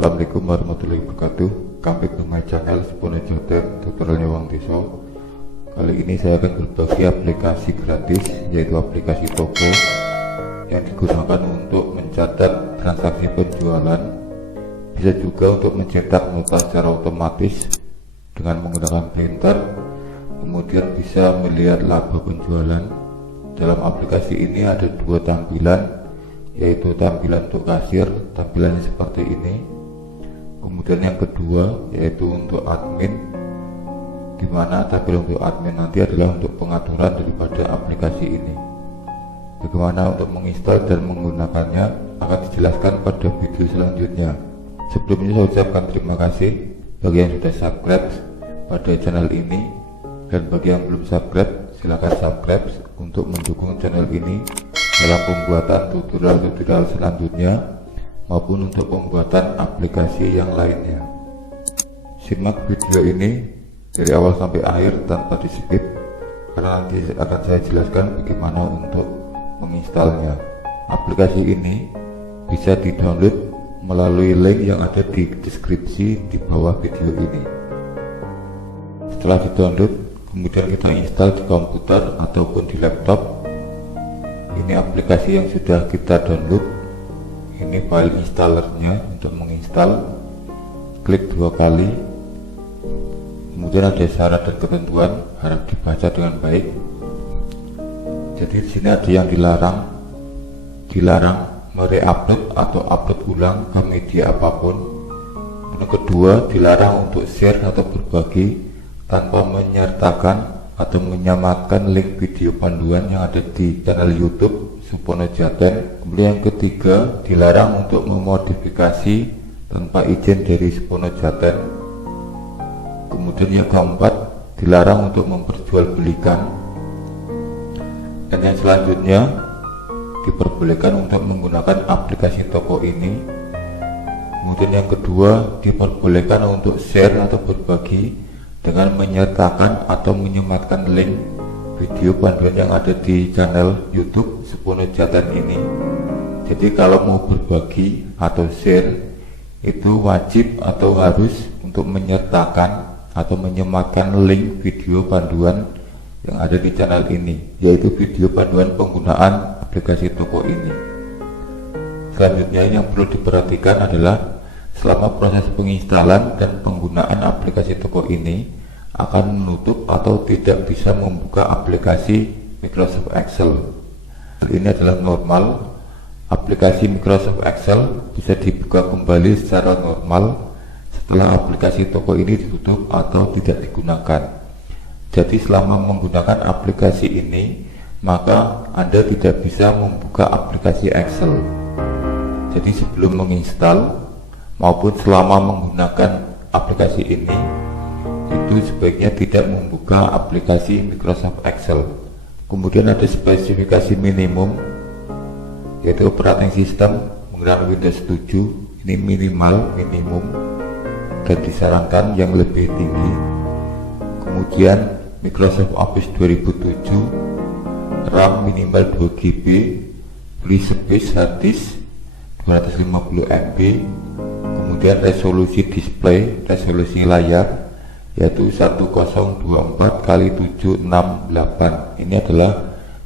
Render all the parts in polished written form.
Assalamualaikum warahmatullahi wabarakatuh. Kembali ke my channel Sepono Jotet Tutorialnya Wong Deso. Kali ini saya akan berbagi aplikasi gratis, yaitu aplikasi toko yang digunakan untuk mencatat transaksi penjualan. Bisa juga untuk mencetak nota secara otomatis dengan menggunakan printer. Kemudian bisa melihat laba penjualan. Dalam aplikasi ini ada dua tampilan, yaitu tampilan untuk kasir, tampilannya seperti ini. Kemudian yang kedua yaitu untuk admin, di mana tampilan untuk admin nanti adalah untuk pengaturan daripada aplikasi ini. Bagaimana untuk menginstal dan menggunakannya akan dijelaskan pada video selanjutnya. Sebelumnya saya ucapkan terima kasih bagi yang sudah subscribe pada channel ini, dan bagi yang belum subscribe silahkan subscribe untuk mendukung channel ini dalam pembuatan tutorial-tutorial selanjutnya maupun untuk pembuatan aplikasi yang lainnya. Simak video ini dari awal sampai akhir tanpa di skip, karena nanti akan saya jelaskan bagaimana untuk menginstalnya. Aplikasi ini bisa di-download melalui link yang ada di deskripsi di bawah video ini. Setelah di-download, kemudian kita install di komputer ataupun di laptop. Ini aplikasi yang sudah kita download. Ini file installernya. Untuk menginstal, klik dua kali. Kemudian ada syarat dan ketentuan, harap dibaca dengan baik. Jadi di sini ada yang dilarang mereupload atau upload ulang ke media apapun. Yang kedua, dilarang untuk share atau berbagi tanpa menyertakan atau menyamarkan link video panduan yang ada di channel YouTube Sepono Jotet. Kemudian yang ketiga, dilarang untuk memodifikasi tanpa izin dari Sepono Jotet. Kemudian yang keempat, dilarang untuk memperjualbelikan. Dan yang selanjutnya, diperbolehkan untuk menggunakan aplikasi toko ini. Kemudian yang kedua, diperbolehkan untuk share atau berbagi dengan menyertakan atau menyematkan link video panduan yang ada di channel YouTube Sepono Jotet ini. Jadi kalau mau berbagi atau share, itu wajib atau harus untuk menyertakan atau menyematkan link video panduan yang ada di channel ini, yaitu video panduan penggunaan aplikasi toko ini. Selanjutnya yang perlu diperhatikan adalah selama proses penginstalan dan penggunaan aplikasi toko ini akan menutup atau tidak bisa membuka aplikasi Microsoft Excel. Ini adalah normal. Aplikasi Microsoft Excel bisa dibuka kembali secara normal setelah aplikasi toko ini ditutup atau tidak digunakan. Jadi selama menggunakan aplikasi ini, maka Anda tidak bisa membuka aplikasi Excel. Jadi sebelum menginstal maupun selama menggunakan aplikasi ini, itu sebaiknya tidak membuka aplikasi Microsoft Excel. Kemudian ada spesifikasi minimum, yaitu operating system menggunakan Windows 7. Ini minimum dan disarankan yang lebih tinggi. Kemudian Microsoft Office 2007, RAM minimal 2 GB, free space hard disk 250 MB. Kemudian resolusi display, resolusi layar yaitu 1024x768. Ini adalah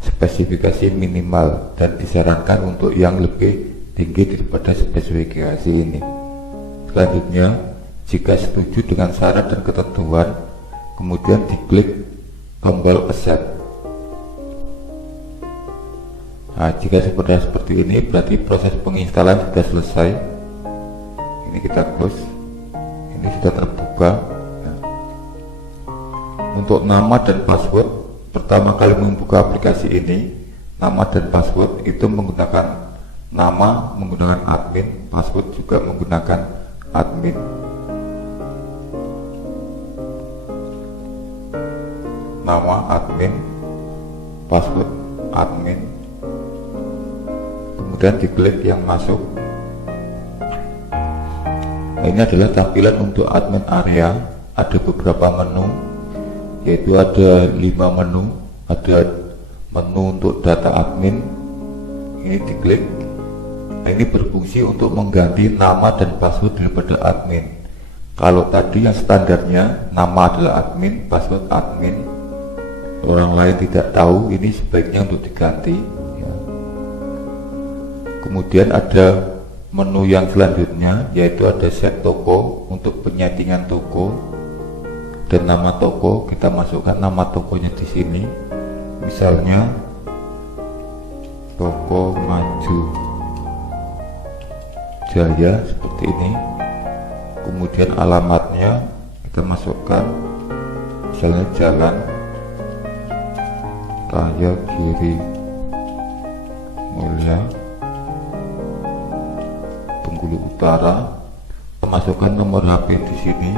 spesifikasi minimal dan disarankan untuk yang lebih tinggi daripada spesifikasi ini. Selanjutnya, jika setuju dengan syarat dan ketentuan, kemudian diklik tombol accept. Nah, jika seperti ini berarti proses penginstalan sudah selesai. Ini kita close. Ini sudah terbuka. Nah, untuk nama dan password, pertama kali membuka aplikasi ini, nama dan password itu menggunakan nama menggunakan admin, password juga menggunakan admin. Nama admin, password admin. Kemudian diklik yang masuk. Nah, ini adalah tampilan untuk admin area. Ada beberapa menu, yaitu ada 5 menu. Ada menu untuk data admin, ini diklik. Nah, ini berfungsi untuk mengganti nama dan password daripada admin. Kalau tadi yang standarnya nama adalah admin, password admin, orang lain tidak tahu, ini sebaiknya untuk diganti ya. Kemudian ada menu yang selanjutnya, yaitu ada set toko untuk penyetingan toko dan nama toko. Kita masukkan nama tokonya di sini, misalnya Toko Maju Jaya seperti ini. Kemudian alamatnya kita masukkan, misalnya Jalan Raya Giri Mulya Bengkulu Utara. Kita masukkan nomor HP di sini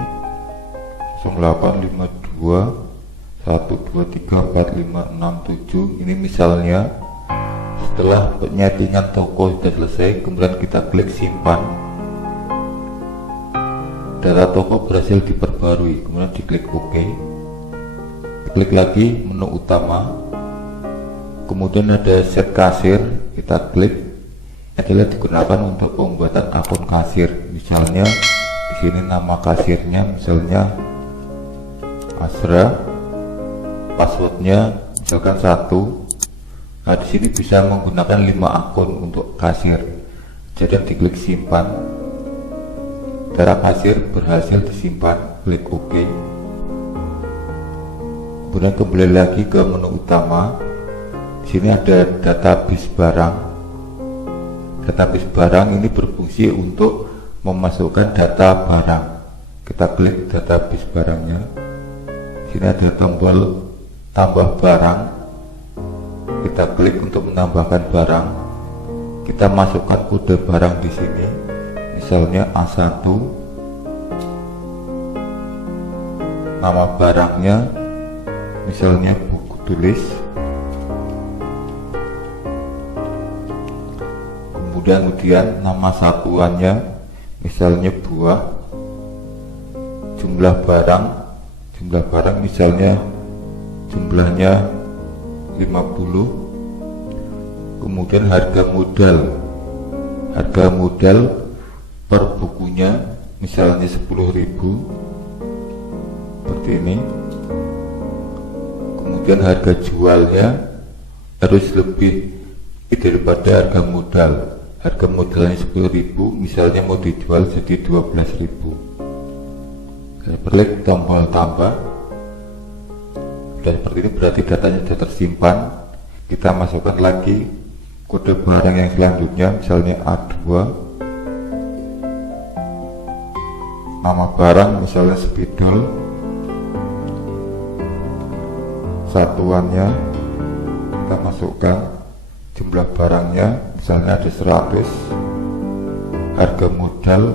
0852 1234567. Ini misalnya setelah penyetingan toko sudah selesai, kemudian kita klik simpan, data toko berhasil diperbarui, kemudian diklik OK. Klik lagi menu utama, kemudian ada set kasir, kita klik. Adalah digunakan untuk pembuatan akun kasir. Misalnya di sini nama kasirnya misalnya Asra, passwordnya misalkan 1. Nah, di sini bisa menggunakan 5 akun untuk kasir. Jadi diklik simpan, data kasir berhasil disimpan, klik OK. Kemudian kembali lagi ke menu utama. Di sini ada database barang. Database barang ini berfungsi untuk memasukkan data barang. Kita klik database barangnya. Di sini ada tombol tambah barang. Kita klik untuk menambahkan barang. Kita masukkan kode barang di sini, misalnya A1. Nama barangnya misalnya buku tulis. Kemudian nama satuannya misalnya buah. Jumlah barang misalnya jumlahnya 50. Kemudian harga modal per bukunya misalnya 10.000 seperti ini. Kemudian harga jualnya harus lebih daripada harga modal. Harga modalnya 10.000, misalnya mau dijual jadi 12.000. Saya klik tombol tambah. Dan seperti ini berarti datanya sudah tersimpan. Kita masukkan lagi kode barang yang selanjutnya, misalnya A2. Nama barang misalnya spidol. Satuannya kita masukkan, jumlah barangnya misalnya ada 100. Harga modal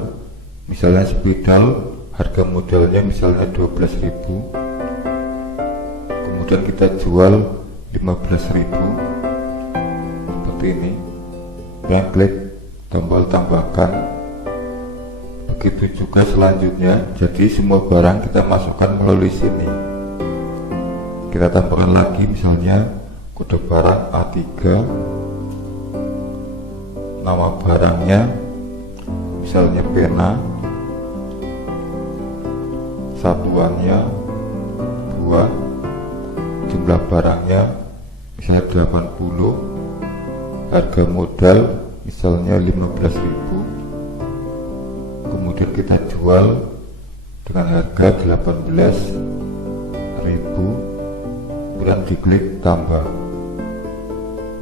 misalnya spidol, harga modalnya misalnya 12.000. Kemudian kita jual 15.000 seperti ini. Dan klik tombol tambahkan. Begitu juga selanjutnya. Jadi semua barang kita masukkan melalui sini. Kita tambahkan lagi misalnya kode barang A3. Nama barangnya misalnya pena. Satuannya buah. Jumlah barangnya misalnya 80. Harga modal misalnya 15.000. Kemudian kita jual dengan harga 18.000. Kemudian diklik tambah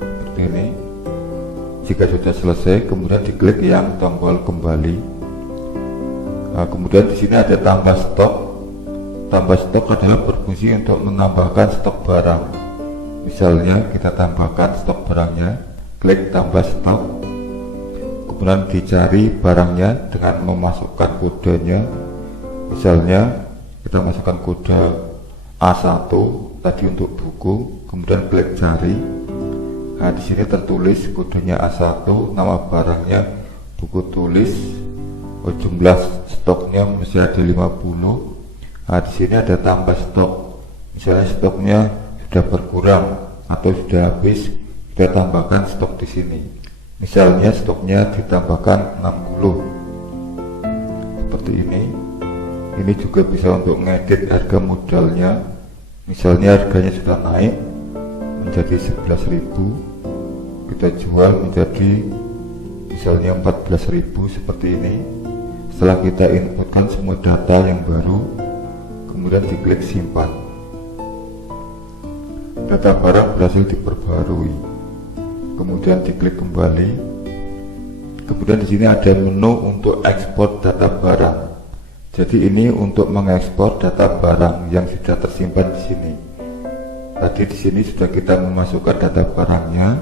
seperti ini. Jika sudah selesai, kemudian diklik yang tombol kembali. Nah, kemudian di sini ada tambah stok. Tambah stok adalah berfungsi untuk menambahkan stok barang. Misalnya kita tambahkan stok barangnya, klik tambah stok. Kemudian dicari barangnya dengan memasukkan kodenya. Misalnya kita masukkan kode A1 tadi untuk buku, kemudian klik cari. Nah, di sini tertulis kodenya A1, nama barangnya buku tulis. Jumlah stoknya masih ada 50. Nah, di sini ada tambah stok. Misalnya stoknya sudah berkurang atau sudah habis, kita tambahkan stok di sini. Misalnya stoknya ditambahkan 60 seperti ini. Ini juga bisa untuk ngedit harga modalnya. Misalnya harganya sudah naik menjadi 11.000, kita jual menjadi misalnya 14.000 seperti ini. Setelah kita inputkan semua data yang baru, kemudian diklik simpan, data barang berhasil diperbarui. Kemudian diklik kembali. Kemudian di sini ada menu untuk ekspor data barang. Jadi ini untuk mengekspor data barang yang sudah tersimpan di sini. Tadi di sini sudah kita memasukkan data barangnya.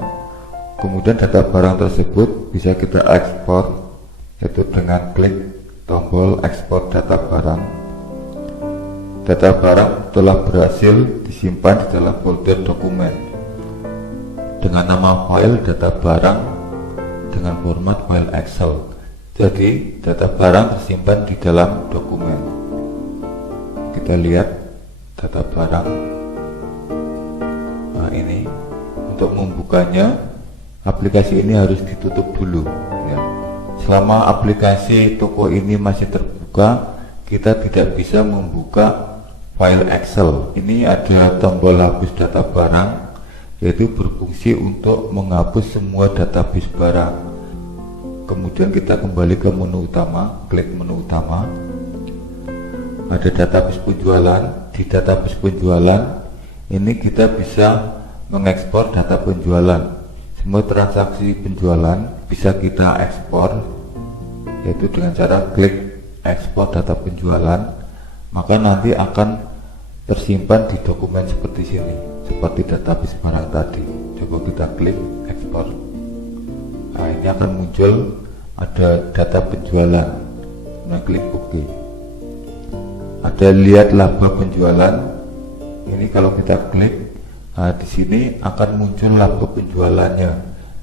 Kemudian data barang tersebut bisa kita ekspor, yaitu dengan klik tombol ekspor data barang. Data barang telah berhasil disimpan di dalam folder dokumen dengan nama file data barang dengan format file Excel. Jadi data barang tersimpan di dalam dokumen. Kita lihat data barang. Nah, ini untuk membukanya, aplikasi ini harus ditutup dulu ya. Selama aplikasi toko ini masih terbuka, kita tidak bisa membuka file Excel. Ini ada tombol hapus data barang, yaitu berfungsi untuk menghapus semua database barang. Kemudian kita kembali ke menu utama, klik menu utama. Ada database penjualan. Di database penjualan ini kita bisa mengekspor data penjualan. Semua transaksi penjualan bisa kita ekspor, yaitu dengan cara klik ekspor data penjualan. Maka nanti akan tersimpan di dokumen seperti sini, seperti database barang tadi. Coba kita klik ekspor. Nah, ini akan muncul ada data penjualan. Nah, klik OK. Ada lihat laba penjualan. Ini kalau kita klik, nah di sini akan muncul laba penjualannya.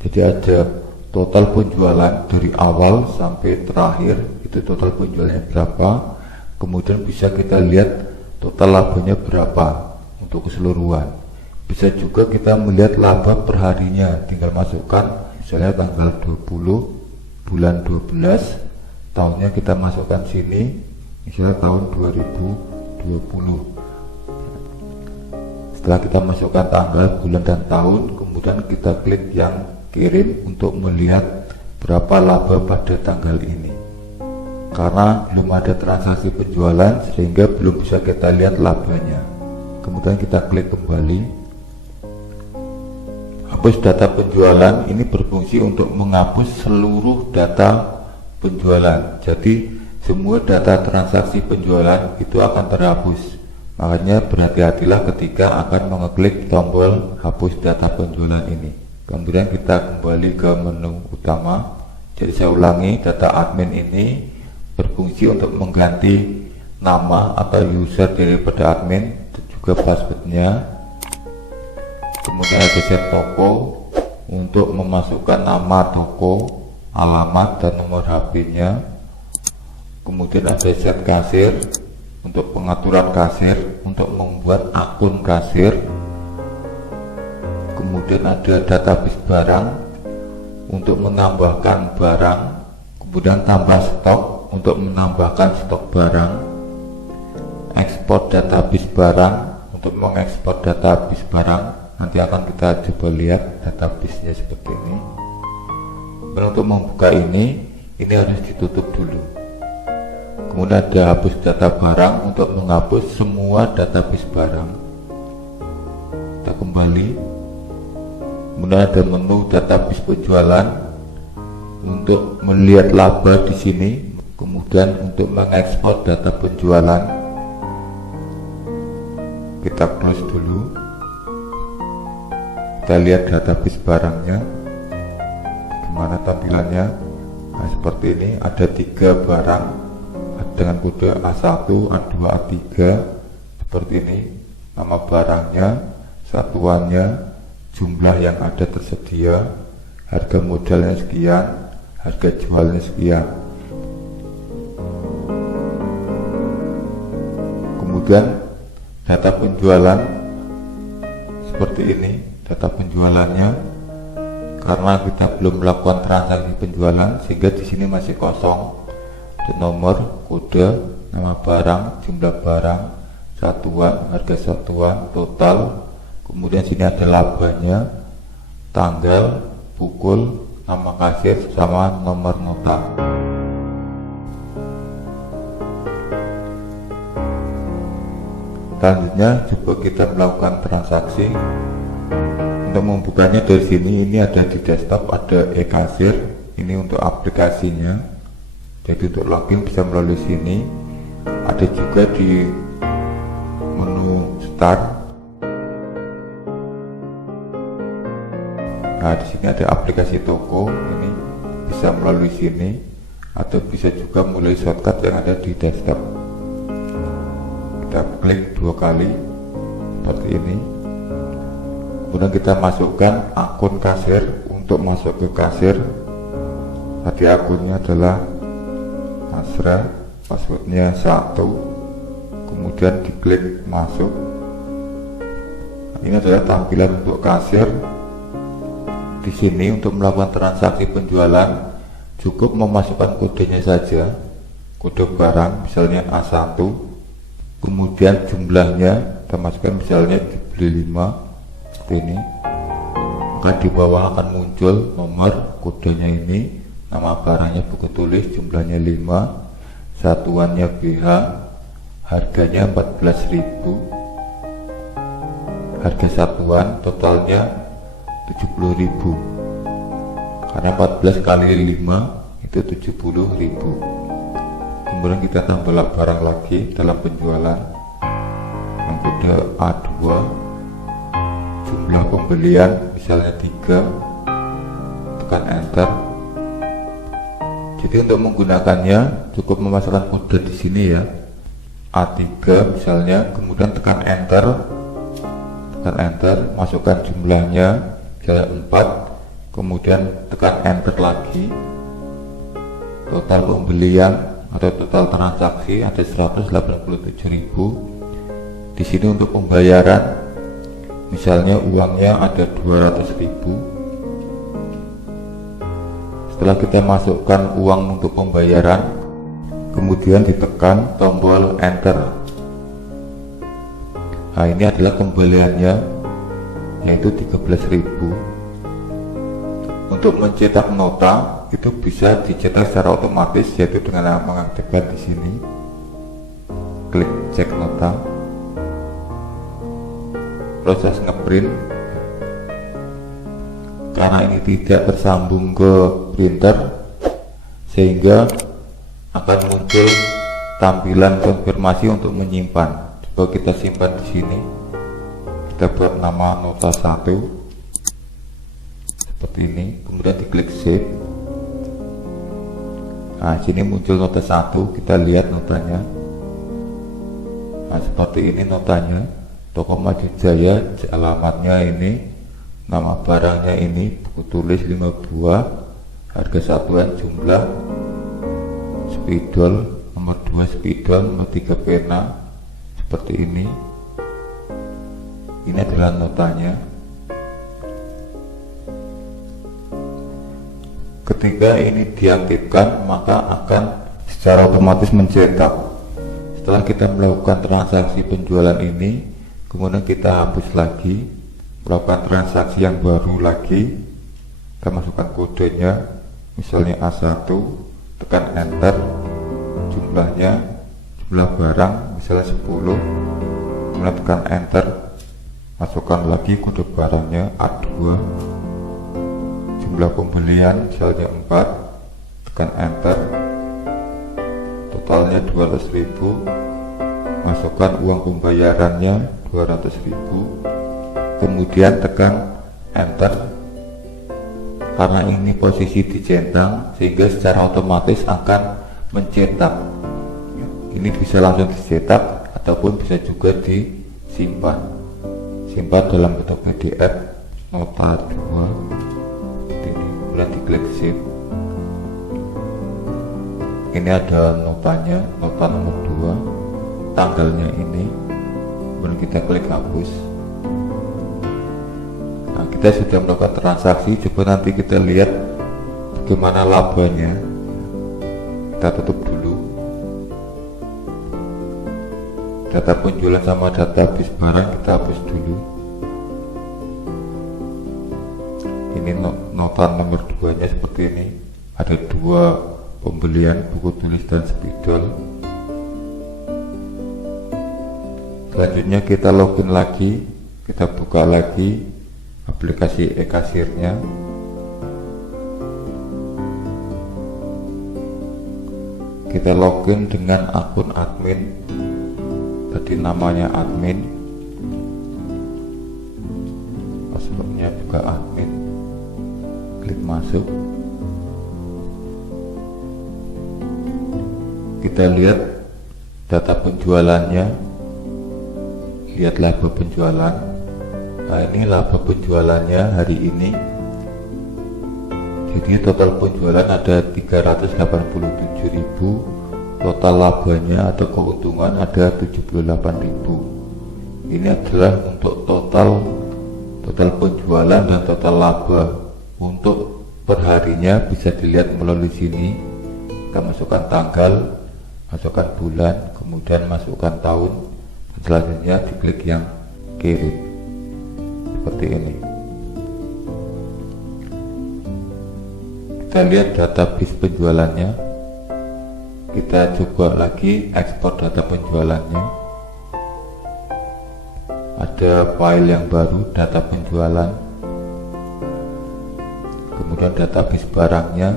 Jadi ada total penjualan dari awal sampai terakhir, itu total penjualannya berapa. Kemudian bisa kita lihat total labanya berapa untuk keseluruhan. Bisa juga kita melihat laba perharinya, tinggal masukkan misalnya tanggal 20 bulan 12, tahunnya kita masukkan sini, misalnya tahun 2020. Setelah kita masukkan tanggal, bulan dan tahun, kemudian kita klik yang kirim untuk melihat berapa laba pada tanggal ini. Karena belum ada transaksi penjualan sehingga belum bisa kita lihat labanya. Kemudian kita klik kembali. Hapus data penjualan ini berfungsi untuk menghapus seluruh data penjualan. Jadi semua data transaksi penjualan itu akan terhapus. Makanya berhati-hatilah ketika akan mengeklik tombol hapus data penjualan ini. Kemudian kita kembali ke menu utama. Jadi saya ulangi, data admin ini berfungsi untuk mengganti nama atau user daripada admin, juga passwordnya. Kemudian ada set toko untuk memasukkan nama toko, alamat dan nomor HP-nya. Kemudian ada set kasir untuk pengaturan kasir, untuk membuat akun kasir. Kemudian ada database barang untuk menambahkan barang. Kemudian tambah stok untuk menambahkan stok barang. Ekspor database barang untuk mengekspor database barang. Nanti akan kita coba lihat database-nya seperti ini. Dan untuk membuka ini harus ditutup dulu. Kemudian ada hapus data barang untuk menghapus semua database barang. Kita kembali. Kemudian ada menu database penjualan untuk melihat laba di sini. Kemudian untuk mengekspor data penjualan, kita close dulu. Kita lihat database barangnya gimana tampilannya. Nah, seperti ini ada 3 barang dengan kode A1, A2, A3 seperti ini. Nama barangnya, satuannya, jumlah yang ada tersedia, harga modalnya sekian, harga jualnya sekian. Kemudian data penjualan seperti ini, data penjualannya. karena kita belum melakukan transaksi penjualan sehingga di sini masih kosong. Untuk nomor, kode, nama barang, jumlah barang, satuan, harga satuan, total, kemudian sini ada labanya, tanggal, pukul, nama kasir, sama nomor nota. Selanjutnya coba kita melakukan transaksi. Untuk membukanya dari sini, ini ada di desktop, ada e-kasir, ini untuk aplikasinya. Jadi untuk login bisa melalui sini. Ada juga di menu start. Nah, di sini ada aplikasi toko, ini bisa melalui sini, atau bisa juga melalui shortcut yang ada di desktop. Kita klik 2 kali seperti ini. Kemudian kita masukkan akun kasir. Untuk masuk ke kasir, tadi akunnya adalah Asra, passwordnya 1, kemudian diklik masuk. Ini adalah tampilan untuk kasir. Di sini untuk melakukan transaksi penjualan cukup memasukkan kodenya saja, kode barang misalnya A1, kemudian jumlahnya kita masukkan misalnya 75 seperti ini. Maka di bawah akan muncul nomor kodenya ini, nama barangnya buku tulis, jumlahnya 5, satuannya BH, harganya 14.000, harga satuan totalnya 70.000, karena 14 kali 5 itu 70.000. Kemudian kita tambah barang lagi dalam penjualan yang kode A2, jumlah pembelian misalnya 3, tekan enter. Jadi untuk menggunakannya cukup memasukkan kode di sini ya, A3 misalnya, kemudian tekan enter, masukkan jumlahnya misalnya 4, kemudian tekan enter lagi. Total pembelian atau total transaksi ada 187.000. Di sini untuk pembayaran misalnya uangnya ada 200.000. Setelah kita masukkan uang untuk pembayaran, kemudian ditekan tombol enter. Nah, ini adalah kembaliannya, yaitu 13.000. Untuk mencetak nota itu bisa dicetak secara otomatis, yaitu dengan mengaktifkan di sini, klik cek nota. Proses ngeprint, karena ini tidak tersambung ke printer sehingga akan muncul tampilan konfirmasi untuk menyimpan. Coba kita simpan di sini. Kita buat nama nota 1 seperti ini, kemudian diklik save. Nah, sini muncul nota 1, kita lihat notanya. Nah, seperti ini notanya. Toko Maju Jaya, alamatnya ini, nama barangnya ini, buku tulis 5 buah, harga satuan, jumlah, spidol, nomor 2 spidol, nomor 3 pena, seperti ini. Ini adalah notanya. Ketika ini diaktifkan, maka akan secara otomatis mencetak. Setelah kita melakukan transaksi penjualan ini, kemudian kita hapus lagi, melakukan transaksi yang baru lagi, kita masukkan kodenya misalnya A1, tekan enter, jumlah barang misalnya 10, kemudian tekan enter, masukkan lagi kode barangnya A2, jumlah pembelian misalnya 4, tekan enter, totalnya 200.000, masukkan uang pembayarannya 200.000, kemudian tekan enter. Karena ini posisi dicentang sehingga secara otomatis akan mencetak. Ini bisa langsung dicetak ataupun bisa juga disimpan. Simpan dalam bentuk PDF nota 2 ini, kemudian diklik save. Ini ada notanya, nota nomor 2, tanggalnya ini, kemudian kita klik hapus. Nah, kita sudah melakukan transaksi. Coba nanti kita lihat bagaimana labanya. Kita tutup dulu. Data penjualan sama data habis barang kita hapus dulu. Ini nota nomor 2 nya seperti ini. Ada 2 pembelian, buku tulis dan spidol. Selanjutnya kita login lagi, kita buka lagi aplikasi e-kasirnya. Kita login dengan akun admin. Tadi namanya admin, passwordnya juga admin. Klik masuk. Kita lihat data penjualannya, lihat laba penjualan. Nah, ini laba penjualannya hari ini. Jadi total penjualan ada 387.000, total labanya atau keuntungan ada 78.000. Ini adalah untuk total penjualan dan total laba. Untuk perharinya bisa dilihat melalui sini. Kita masukkan tanggal, masukkan bulan, kemudian masukkan tahun. Selanjutnya diklik yang kirim seperti ini. Kita lihat database penjualannya. Kita coba lagi ekspor data penjualannya. Ada file yang baru, data penjualan, kemudian database barangnya.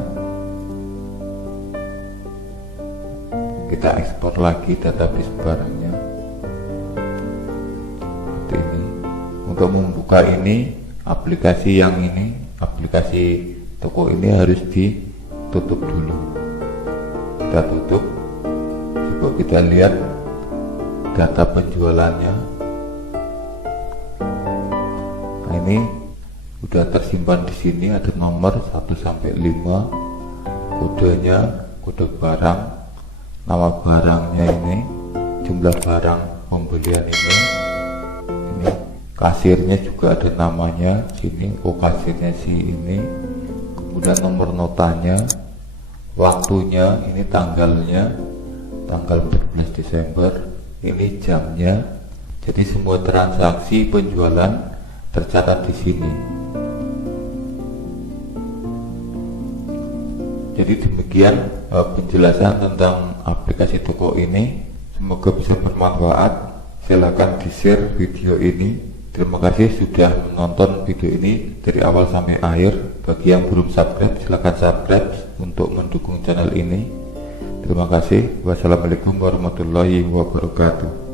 Kita ekspor lagi database barangnya seperti ini. Untuk membuka ini, aplikasi yang ini, aplikasi toko ini harus ditutup dulu. Kita tutup. Coba kita lihat data penjualannya. Nah, ini sudah tersimpan di sini, ada nomor 1 sampai 5, kodenya, kode barang, nama barangnya ini, jumlah barang pembelian ini kasirnya juga ada namanya sini. Oh, kasirnya si ini, kemudian nomor notanya, waktunya, ini tanggalnya, tanggal 14 Desember, ini jamnya. Jadi semua transaksi penjualan tercatat di sini. Jadi demikian penjelasan tentang aplikasi toko ini. Semoga bisa bermanfaat. Silakan di-share video ini. Terima kasih sudah menonton video ini dari awal sampai akhir. Bagi yang belum subscribe, silakan subscribe untuk mendukung channel ini. Terima kasih. Wassalamualaikum warahmatullahi wabarakatuh.